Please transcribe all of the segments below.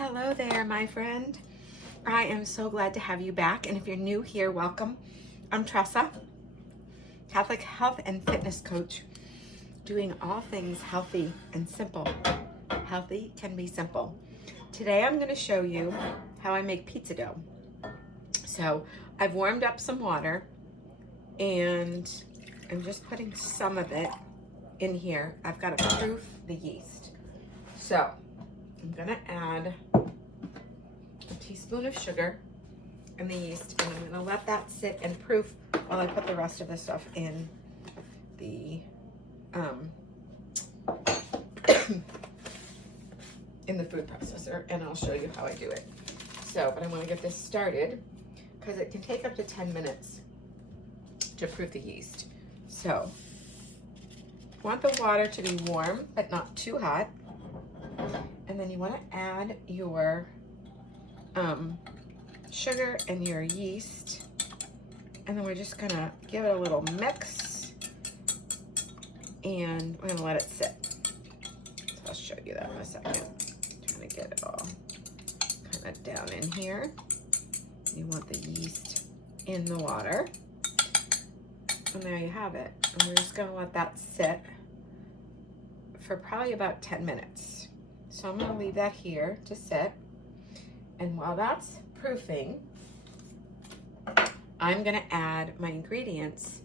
Hello there, my friend. I am so glad to have you back. And if you're new here, welcome. I'm Tresa, Catholic health and fitness coach, doing all things healthy and simple. Healthy can be simple. Today I'm going to show you how I make pizza dough. So I've warmed up some water and I'm just putting some of it in here. I've got to proof the yeast. So I'm going to add a teaspoon of sugar and the yeast, and I'm going to let that sit and proof while I put the rest of the stuff in the in the food processor, and I'll show you how I do it. So, but I want to get this started because it can take up to 10 minutes to proof the yeast. So, you want the water to be warm but not too hot. And then you want to add your sugar and your yeast. And then we're just going to give it a little mix. And we're going to let it sit. So I'll show you that in a second. I'm trying to get it all kind of down in here. You want the yeast in the water. And there you have it. And we're just going to let that sit for probably about 10 minutes. So I'm going to leave that here to sit. And while that's proofing, I'm going to add my ingredients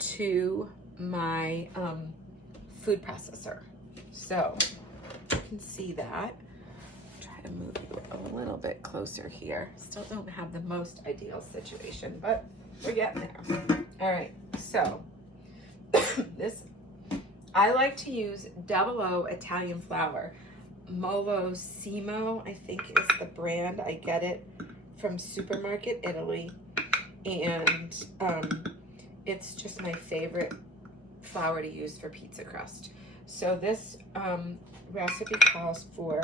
to my food processor. So you can see that. Try to move you a little bit closer here. Still don't have the most ideal situation, but we're getting there. All right, so I like to use 00 Italian flour. Molosimo, I think, is the brand. I get it from Supermarket Italy, and it's just my favorite flour to use for pizza crust. So this recipe calls for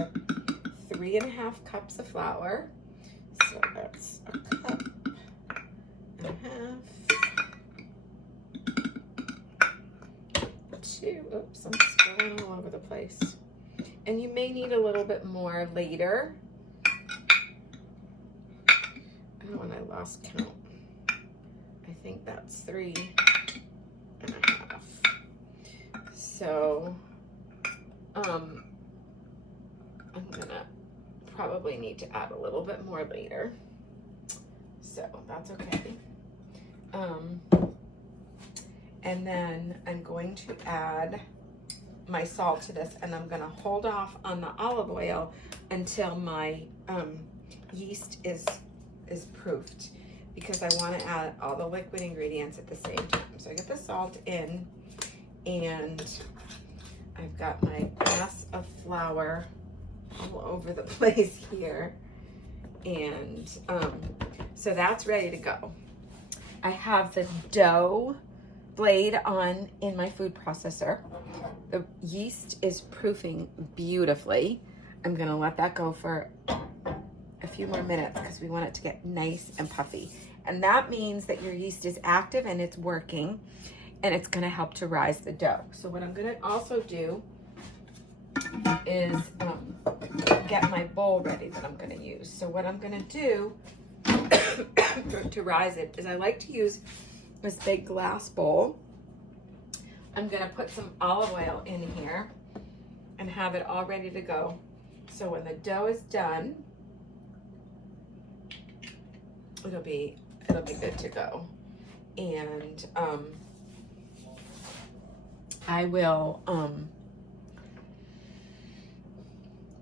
3.5 cups of flour. So that's a cup and a half. Oops, I'm spilling all over the place. And you may need a little bit more later. Oh, and I lost count. I think that's 3.5. So, I'm gonna probably need to add a little bit more later. So that's okay. And then I'm going to add my salt to this, and I'm gonna hold off on the olive oil until my yeast is proofed, because I want to add all the liquid ingredients at the same time. So I get the salt in, and I've got my mass of flour all over the place here, and so that's ready to go. I have the dough blade on in my food processor. The yeast is proofing beautifully. I'm gonna let that go for a few more minutes because we want it to get nice and puffy. And that means that your yeast is active and it's working, and it's gonna help to rise the dough. So what I'm gonna also do is get my bowl ready that I'm gonna use. So what I'm gonna do to rise it is I like to use this big glass bowl. I'm gonna put some olive oil in here and have it all ready to go. So when the dough is done, it'll be good to go. And I will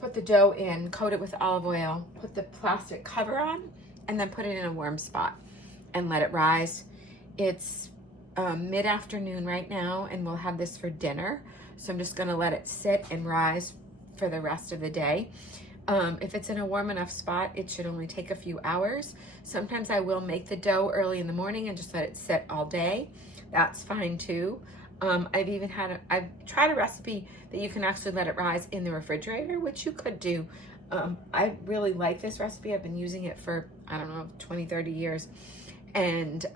put the dough in, coat it with olive oil, put the plastic cover on, and then put it in a warm spot and let it rise. It's mid-afternoon right now, and we'll have this for dinner. So I'm just gonna let it sit and rise for the rest of the day. If it's in a warm enough spot, it should only take a few hours. Sometimes I will make the dough early in the morning and just let it sit all day. That's fine too. I've tried a recipe that you can actually let it rise in the refrigerator, which you could do. I really like this recipe. I've been using it for, I don't know, 20, 30 years. And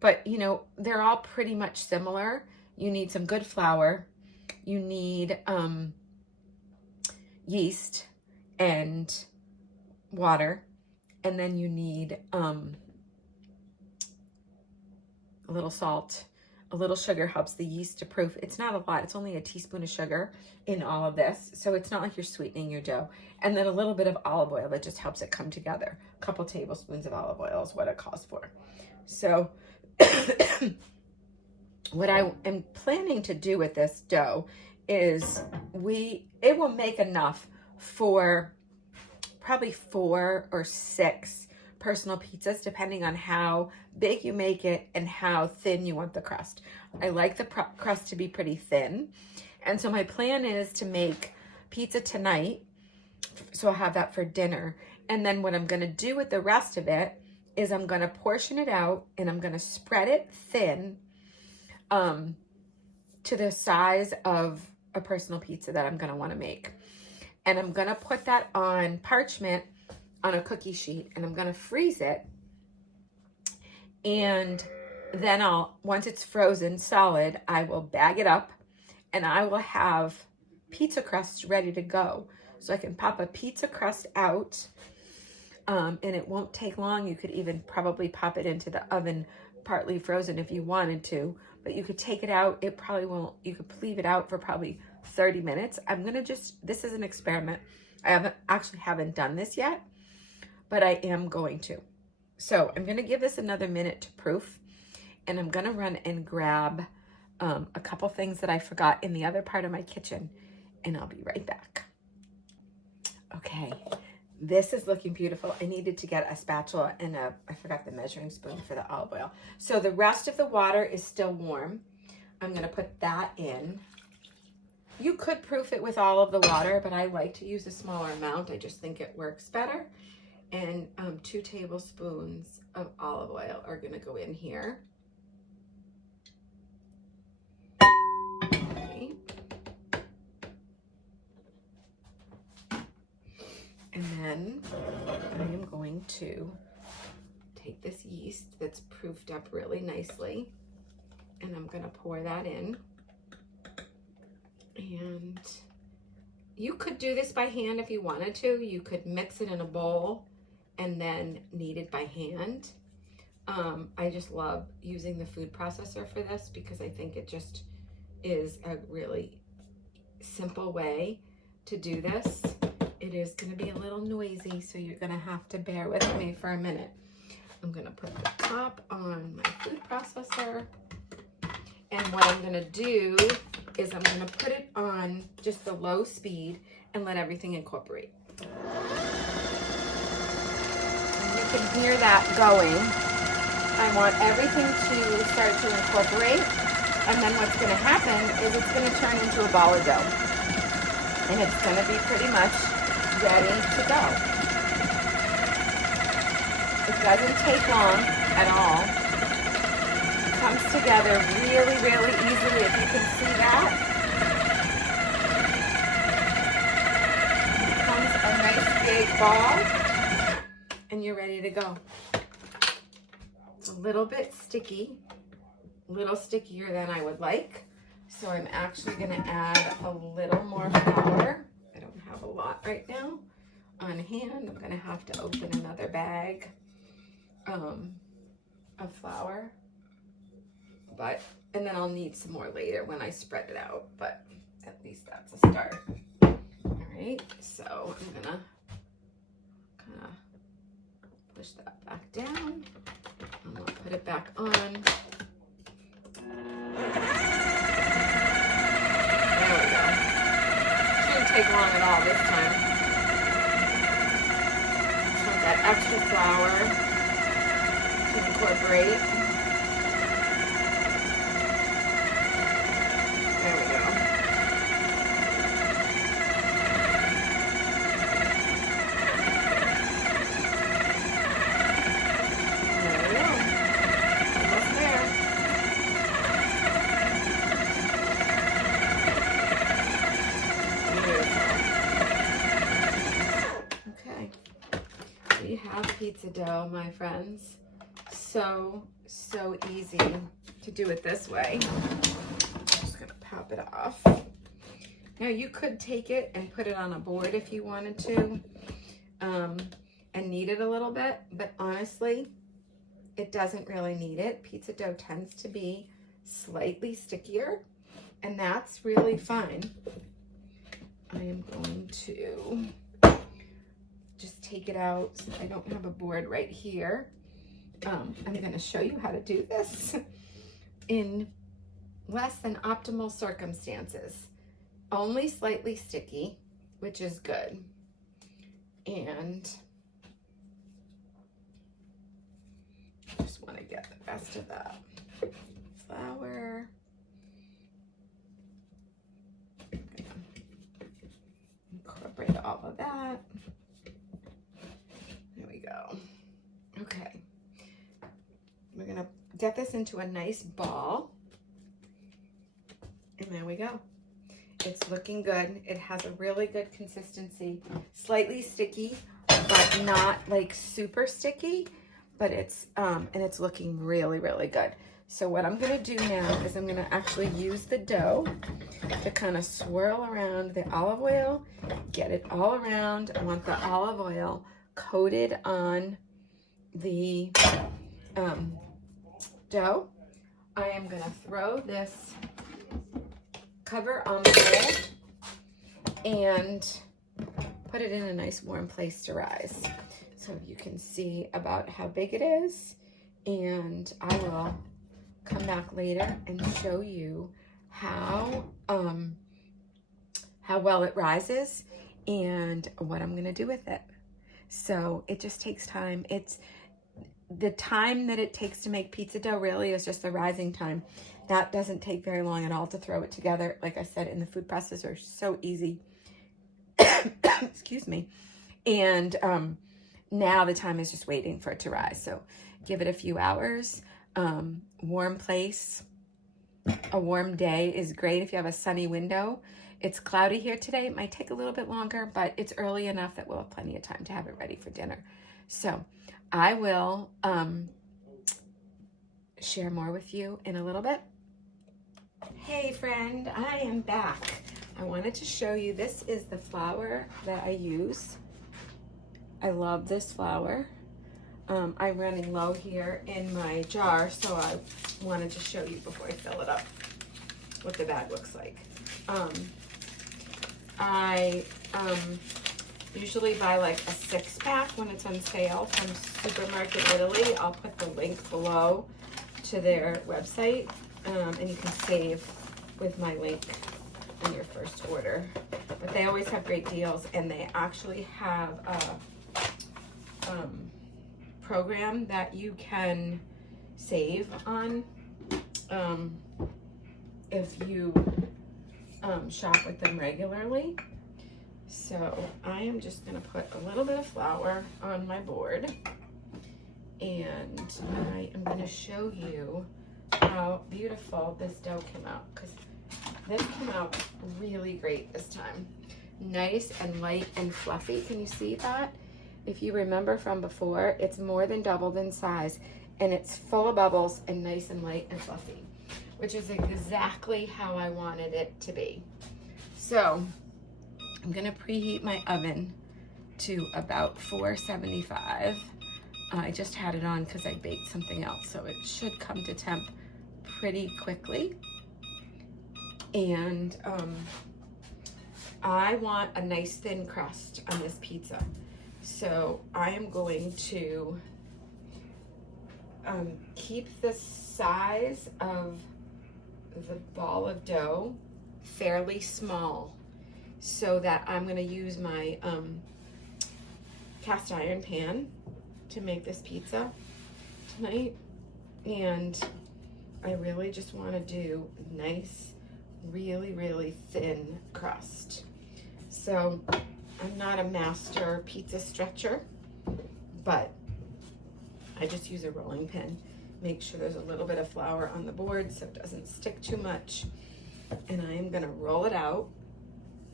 but you know, they're all pretty much similar. You need some good flour. You need yeast and water, and then you need a little salt. A little sugar helps the yeast to proof. It's not a lot. It's only a teaspoon of sugar in all of this. So it's not like you're sweetening your dough. And then a little bit of olive oil that just helps it come together. A couple tablespoons of olive oil is what it calls for. So what I am planning to do with this dough is it will make enough for probably 4 or 6 personal pizzas, depending on how big you make it and how thin you want the crust. I like the crust to be pretty thin. And so my plan is to make pizza tonight. So I'll have that for dinner. And then what I'm going to do with the rest of it is I'm going to portion it out and I'm going to spread it thin to the size of a personal pizza that I'm going to want to make. And I'm going to put that on parchment on a cookie sheet, and I'm going to freeze it. And then once it's frozen solid, I will bag it up and I will have pizza crusts ready to go. So I can pop a pizza crust out, and it won't take long. You could even probably pop it into the oven partly frozen if you wanted to, but you could take it out. It probably won't, you could leave it out for probably 30 minutes. I'm going to this is an experiment. I haven't done this yet, but I am going to. So I'm going to give this another minute to proof, and I'm going to run and grab a couple things that I forgot in the other part of my kitchen, and I'll be right back. Okay, this is looking beautiful. I needed to get a spatula and I forgot the measuring spoon for the olive oil. So the rest of the water is still warm. I'm going to put that in. You could proof it with all of the water, but I like to use a smaller amount. I just think it works better. And 2 tablespoons of olive oil are going to go in here. Okay. And then I am going to take this yeast that's proofed up really nicely, and I'm going to pour that in. And you could do this by hand if you wanted to. You could mix it in a bowl and then knead it by hand. I just love using the food processor for this because I think it just is a really simple way to do this. It is going to be a little noisy, so you're going to have to bear with me for a minute. I'm going to put the top on my food processor, and what I'm going to do is I'm going to put it on just the low speed and let everything incorporate. You can hear that going. I want everything to start to incorporate, and then what's going to happen is it's going to turn into a ball of dough, and it's going to be pretty much ready to go. It doesn't take long at all. It comes together really, really easily, if you can see that. It becomes a nice big ball, and you're ready to go. It's a little bit sticky, a little stickier than I would like. So I'm actually going to add a little more flour. I don't have a lot right now on hand. I'm going to have to open another bag of flour. And then I'll need some more later when I spread it out, but at least that's a start. All right, so I'm going to kind of push that back down. And I'll put it back on. There we go. Shouldn't take long at all this time. Just want that extra flour to incorporate. There we go. Pizza dough, my friends. So easy to do it this way. I'm just gonna pop it off. Now you could take it and put it on a board if you wanted to, and knead it a little bit, but honestly, it doesn't really need it. Pizza dough tends to be slightly stickier, and that's really fine. I am going to just take it out. I don't have a board right here. I'm going to show you how to do this in less than optimal circumstances. Only slightly sticky, which is good. And I just want to get the rest of that flour. Incorporate all of that. There we go. Okay. We're going to get this into a nice ball. And there we go. It's looking good. It has a really good consistency. Slightly sticky, but not like super sticky. But it's and it's looking really, really good. So what I'm gonna do now is I'm gonna actually use the dough to kind of swirl around the olive oil, get it all around. I want the olive oil coated on the dough. I am gonna throw this cover on the bowl and put it in a nice warm place to rise. So you can see about how big it is, and I will come back later and show you how well it rises and what I'm gonna do with it. So it just takes time. It's the time that it takes to make pizza dough really is just the rising time. That doesn't take very long at all to throw it together. Like I said, in the food processor, so easy. Excuse me. And now the time is just waiting for it to rise. So give it a few hours. Warm place. A warm day is great if you have a sunny window. It's cloudy here today. It might take a little bit longer, but it's early enough that we'll have plenty of time to have it ready for dinner. So I will share more with you in a little bit. Hey friend, I am back. I wanted to show you, this is the flour that I use. I love this flour. I'm running low here in my jar, so I wanted to show you before I fill it up what the bag looks like. I usually buy like a 6-pack when it's on sale from Supermarket Italy. I'll put the link below to their website, and you can save with my link in your first order. But they always have great deals, and they actually have a program that you can save on if you shop with them regularly. So I am just going to put a little bit of flour on my board, and I am going to show you how beautiful this dough came out, because this came out really great this time. Nice and light and fluffy. Can you see that? If you remember from before, it's more than doubled in size, and it's full of bubbles and nice and light and fluffy, which is exactly how I wanted it to be. So I'm gonna preheat my oven to about 475. I just had it on because I baked something else, so it should come to temp pretty quickly. And I want a nice thin crust on this pizza. So I am going to keep the size of the ball of dough fairly small, so that I'm going to use my cast iron pan to make this pizza tonight. And I really just want to do nice, really, really thin crust. So I'm not a master pizza stretcher, but I just use a rolling pin. Make sure there's a little bit of flour on the board so it doesn't stick too much. And I am gonna roll it out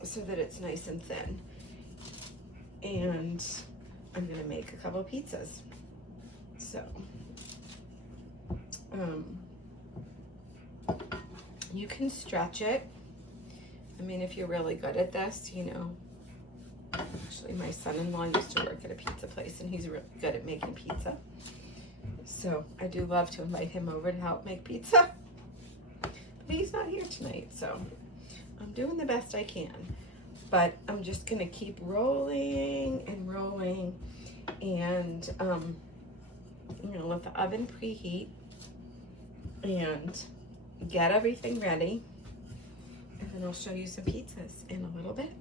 so that it's nice and thin. And I'm gonna make a couple pizzas. So, you can stretch it. I mean, if you're really good at this, you know, actually my son-in-law used to work at a pizza place and he's really good at making pizza. So I do love to invite him over to help make pizza. But he's not here tonight, so I'm doing the best I can. But I'm just gonna keep rolling and rolling, and I'm gonna let the oven preheat and get everything ready. And then I'll show you some pizzas in a little bit.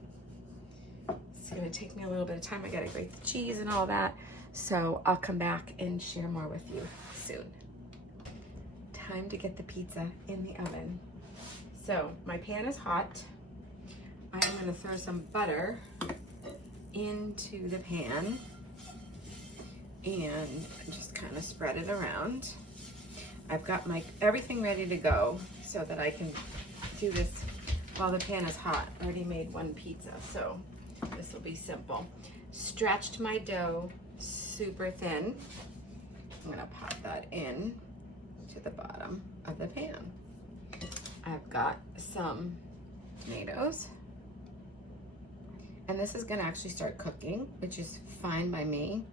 It's gonna take me a little bit of time. I gotta grate the cheese and all that. So I'll come back and share more with you soon. Time to get the pizza in the oven. So my pan is hot. I'm gonna throw some butter into the pan and just kind of spread it around. I've got my everything ready to go so that I can do this while the pan is hot. I already made one pizza, so this will be simple. Stretched my dough super thin. I'm gonna pop that in to the bottom of the pan. I've got some tomatoes, and this is gonna actually start cooking, which is fine by me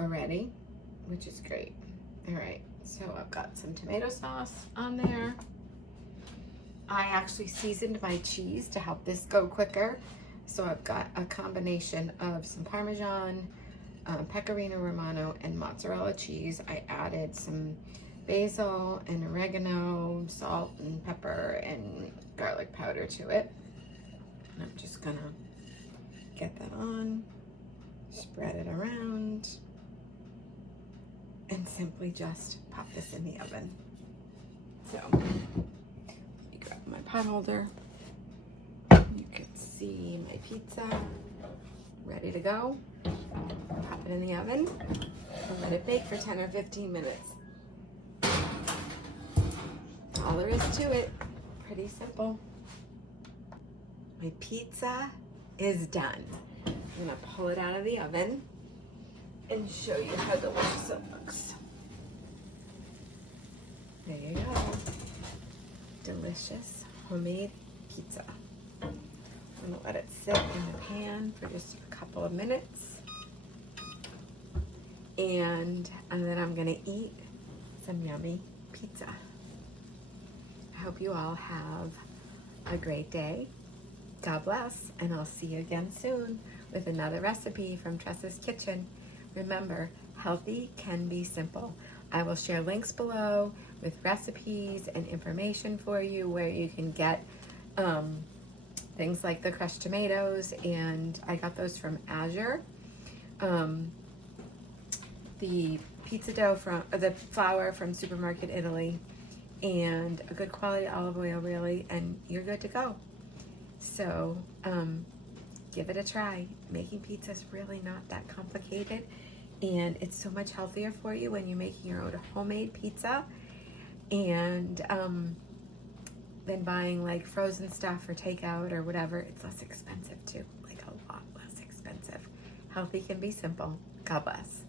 already, which is great. All right, so I've got some tomato sauce on there. I actually seasoned my cheese to help this go quicker. So I've got a combination of some Parmesan, Pecorino Romano, and mozzarella cheese. I added some basil and oregano, salt and pepper and garlic powder to it. And I'm just gonna get that on, spread it around, and simply just pop this in the oven. So, let me grab my pot holder. You can see my pizza ready to go. Pop it in the oven and let it bake for 10 or 15 minutes. All there is to it, pretty simple. My pizza is done. I'm gonna pull it out of the oven and show you how delicious it looks. There you go. Delicious homemade pizza. I'm gonna let it sit in the pan for just a couple of minutes. And then I'm gonna eat some yummy pizza. I hope you all have a great day. God bless, and I'll see you again soon with another recipe from Tresa's Kitchen. Remember, healthy can be simple. I will share links below with recipes and information for you where you can get things like the crushed tomatoes, and I got those from Azure. The pizza dough from the flour from Supermarket Italy, and a good quality olive oil, really, and you're good to go. So give it a try. Making pizza is really not that complicated, and it's so much healthier for you when you're making your own homemade pizza, and than buying like frozen stuff or takeout or whatever. It's less expensive too, like a lot less expensive. Healthy can be simple. God bless.